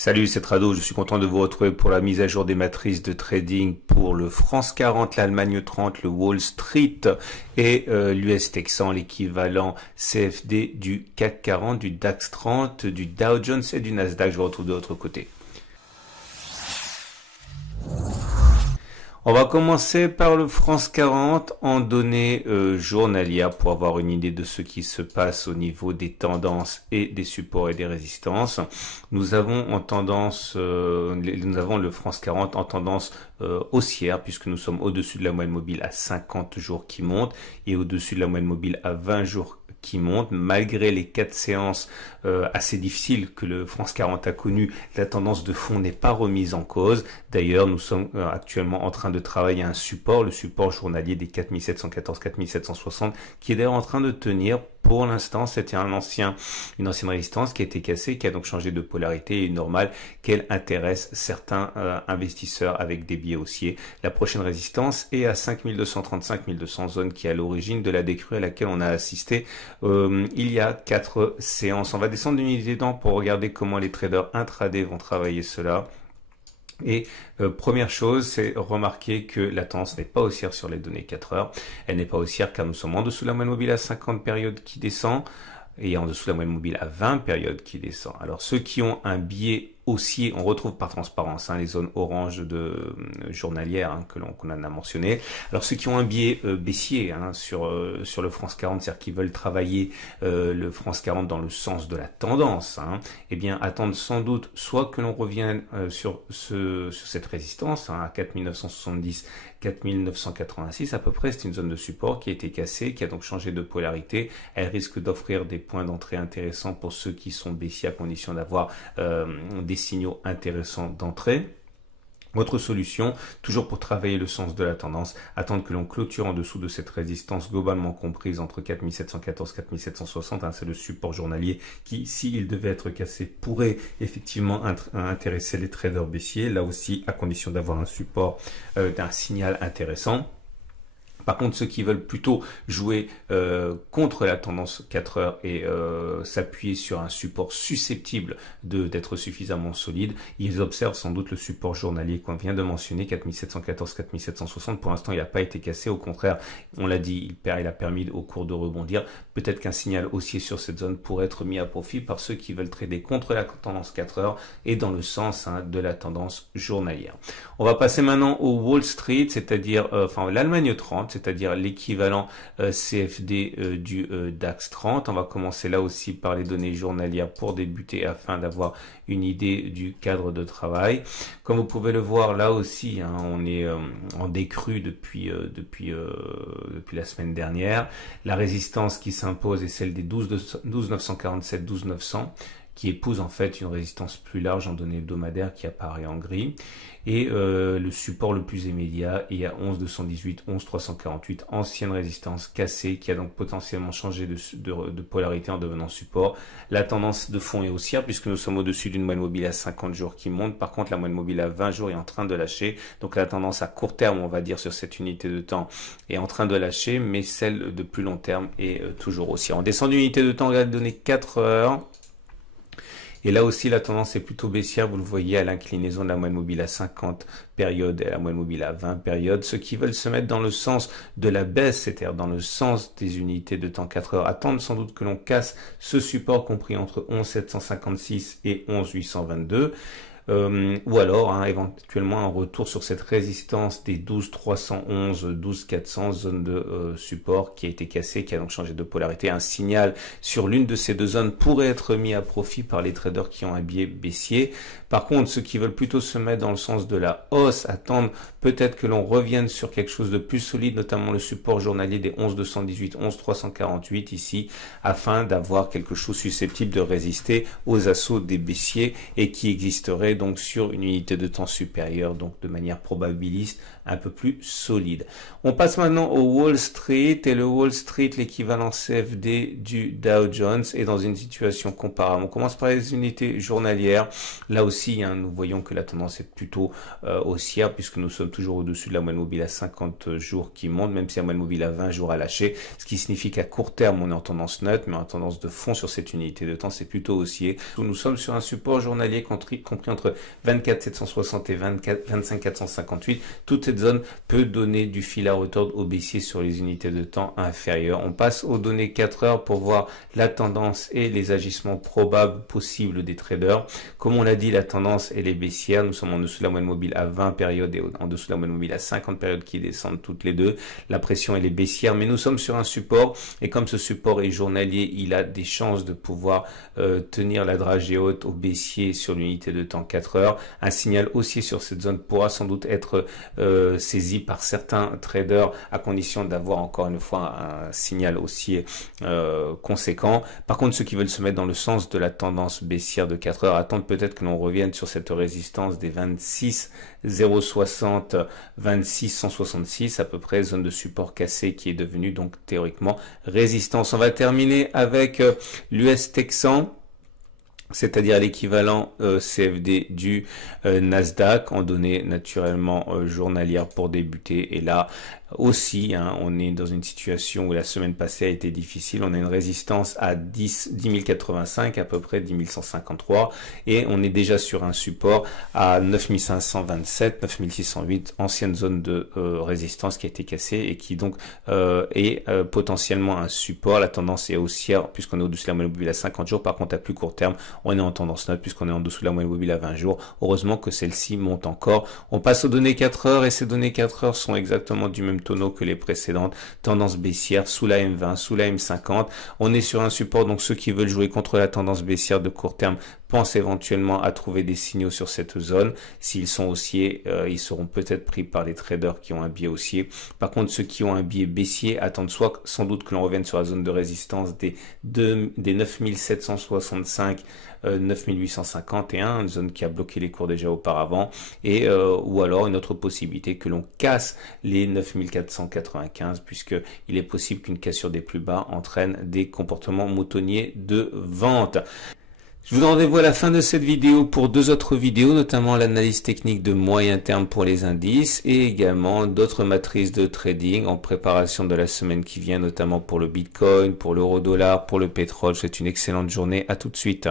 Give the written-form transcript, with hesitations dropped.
Salut, c'est Trado, je suis content de vous retrouver pour la mise à jour des matrices de trading pour le France 40, l'Allemagne 30, le Wall Street et l'US Texan, l'équivalent CFD du CAC 40, du DAX 30, du Dow Jones et du Nasdaq. Je vous retrouve de l'autre côté. On va commencer par le France 40 en données journalières pour avoir une idée de ce qui se passe au niveau des tendances et des supports et des résistances. Nous avons le France 40 en tendance haussière puisque nous sommes au-dessus de la moyenne mobile à 50 jours qui monte et au-dessus de la moyenne mobile à 20 jours qui monte. Malgré les 4 séances assez difficiles que le France 40 a connues, la tendance de fond n'est pas remise en cause. D'ailleurs, nous sommes actuellement en train de travailler un support, le support journalier des 4714-4760, qui est d'ailleurs en train de tenir. Pour l'instant, c'était une ancienne résistance qui a été cassée, qui a donc changé de polarité. Il est normal qu'elle intéresse certains investisseurs avec des biais haussiers. La prochaine résistance est à 5235-1200, zone qui est à l'origine de la décrue à laquelle on a assisté il y a 4 séances. On va descendre d'une unité de temps pour regarder comment les traders intraday vont travailler cela. Et première chose, c'est remarquer que la tendance n'est pas haussière sur les données 4 heures. Elle n'est pas haussière car nous sommes en dessous de la moyenne mobile à 50 périodes qui descend et en dessous de la moyenne mobile à 20 périodes qui descend. Alors ceux qui ont un biais haussier, on retrouve par transparence les zones orange journalières qu'on a mentionné. Alors ceux qui ont un biais baissier sur le France 40, c'est-à-dire qui veulent travailler le France 40 dans le sens de la tendance, eh bien attendent sans doute soit que l'on revienne sur cette résistance à 4970, 4986 à peu près. C'est une zone de support qui a été cassée, qui a donc changé de polarité. Elle risque d'offrir des points d'entrée intéressants pour ceux qui sont baissiers à condition d'avoir des signaux intéressants d'entrée. Autre solution, toujours pour travailler le sens de la tendance, attendre que l'on clôture en dessous de cette résistance globalement comprise entre 4714 et 4760. C'est le support journalier qui, s'il devait être cassé, pourrait effectivement intéresser les traders baissiers. Là aussi, à condition d'avoir un support d'un signal intéressant. Par contre, ceux qui veulent plutôt jouer contre la tendance 4 heures et s'appuyer sur un support susceptible d'être suffisamment solide, ils observent sans doute le support journalier qu'on vient de mentionner, 4714-4760. Pour l'instant, il n'a pas été cassé. Au contraire, on l'a dit, il a permis au cours de rebondir. Peut-être qu'un signal haussier sur cette zone pourrait être mis à profit par ceux qui veulent trader contre la tendance 4 heures et dans le sens de la tendance journalière. On va passer maintenant au Wall Street, c'est-à-dire l'Allemagne 30, c'est-à-dire l'équivalent CFD du DAX 30. On va commencer là aussi par les données journalières pour débuter afin d'avoir une idée du cadre de travail. Comme vous pouvez le voir là aussi, on est en décrue depuis la semaine dernière. La résistance qui s'impose est celle des 12,947, 12,900. Qui épouse en fait une résistance plus large en données hebdomadaires qui apparaît en gris. Et le support le plus immédiat est à 11,218, 11,348, ancienne résistance cassée qui a donc potentiellement changé de polarité en devenant support. La tendance de fond est haussière puisque nous sommes au-dessus d'une moyenne mobile à 50 jours qui monte. Par contre, la moyenne mobile à 20 jours est en train de lâcher. Donc la tendance à court terme, on va dire, sur cette unité de temps est en train de lâcher, mais celle de plus long terme est toujours haussière. On descend d'une unité de temps, on va donner 4 heures. Et là aussi, la tendance est plutôt baissière. Vous le voyez à l'inclinaison de la moyenne mobile à 50 périodes et à la moyenne mobile à 20 périodes. Ceux qui veulent se mettre dans le sens de la baisse, c'est-à-dire dans le sens des unités de temps 4 heures, attendent sans doute que l'on casse ce support compris entre 11,756 et 11,822. Ou alors éventuellement un retour sur cette résistance des 12,311, 12,400, zone de support qui a été cassée, qui a donc changé de polarité. Un signal sur l'une de ces deux zones pourrait être mis à profit par les traders qui ont un biais baissier. Par contre, ceux qui veulent plutôt se mettre dans le sens de la hausse, attendent peut-être que l'on revienne sur quelque chose de plus solide, notamment le support journalier des 11,218, 11,348 ici, afin d'avoir quelque chose susceptible de résister aux assauts des baissiers et qui existerait donc sur une unité de temps supérieure, donc de manière probabiliste un peu plus solide. On passe maintenant au Wall Street, et le Wall Street, l'équivalent CFD du Dow Jones, est dans une situation comparable. On commence par les unités journalières. Là aussi, nous voyons que la tendance est plutôt haussière, puisque nous sommes toujours au-dessus de la moyenne mobile à 50 jours qui monte, même si la moyenne mobile à 20 jours a lâché, ce qui signifie qu'à court terme, on est en tendance neutre, mais en tendance de fond sur cette unité de temps, c'est plutôt haussier. Nous sommes sur un support journalier compris entre 24 760 et 25 458. Toute cette zone peut donner du fil à retordre au baissier sur les unités de temps inférieures. On passe aux données 4 heures pour voir la tendance et les agissements probables possibles des traders. Comme on l'a dit, la tendance elle est baissière. Nous sommes en dessous de la moyenne mobile à 20 périodes et en dessous de la moyenne mobile à 50 périodes qui descendent toutes les deux. La pression elle est baissière, mais nous sommes sur un support, et comme ce support est journalier, il a des chances de pouvoir tenir la dragée haute au baissier sur l'unité de temps 4 heures. Un signal haussier sur cette zone pourra sans doute être saisi par certains traders à condition d'avoir encore une fois un signal haussier conséquent. Par contre, ceux qui veulent se mettre dans le sens de la tendance baissière de 4 heures attendent peut-être que l'on revienne sur cette résistance des 26 060 26 166 à peu près, zone de support cassé qui est devenue donc théoriquement résistance. On va terminer avec l'US Texan, c'est-à-dire l'équivalent CFD du Nasdaq, en données naturellement journalières pour débuter. Et là aussi, on est dans une situation où la semaine passée a été difficile. On a une résistance à 10 085, à peu près 10 153, et on est déjà sur un support à 9 527, 9 608, ancienne zone de résistance qui a été cassée et qui donc est potentiellement un support. La tendance est haussière puisqu'on est au-dessus de la moyenne mobile à 50 jours. Par contre, à plus court terme, on est en tendance neutre puisqu'on est en dessous de la moyenne mobile à 20 jours. Heureusement que celle-ci monte encore. On passe aux données 4 heures, et ces données 4 heures sont exactement du même tonneau que les précédentes. Tendance baissière sous la M20, sous la M50. On est sur un support, donc ceux qui veulent jouer contre la tendance baissière de court terme pensent éventuellement à trouver des signaux sur cette zone. S'ils sont haussiers, ils seront peut-être pris par les traders qui ont un biais haussier. Par contre, ceux qui ont un biais baissier attendent sans doute que l'on revienne sur la zone de résistance des 9765 9851, une zone qui a bloqué les cours déjà auparavant, et ou alors une autre possibilité que l'on casse les 9495, puisque il est possible qu'une cassure des plus bas entraîne des comportements moutonniers de vente. Je vous donne rendez-vous à la fin de cette vidéo pour deux autres vidéos, notamment l'analyse technique de moyen terme pour les indices et également d'autres matrices de trading en préparation de la semaine qui vient, notamment pour le Bitcoin, pour l'euro-dollar, pour le pétrole. C'est une excellente journée. À tout de suite.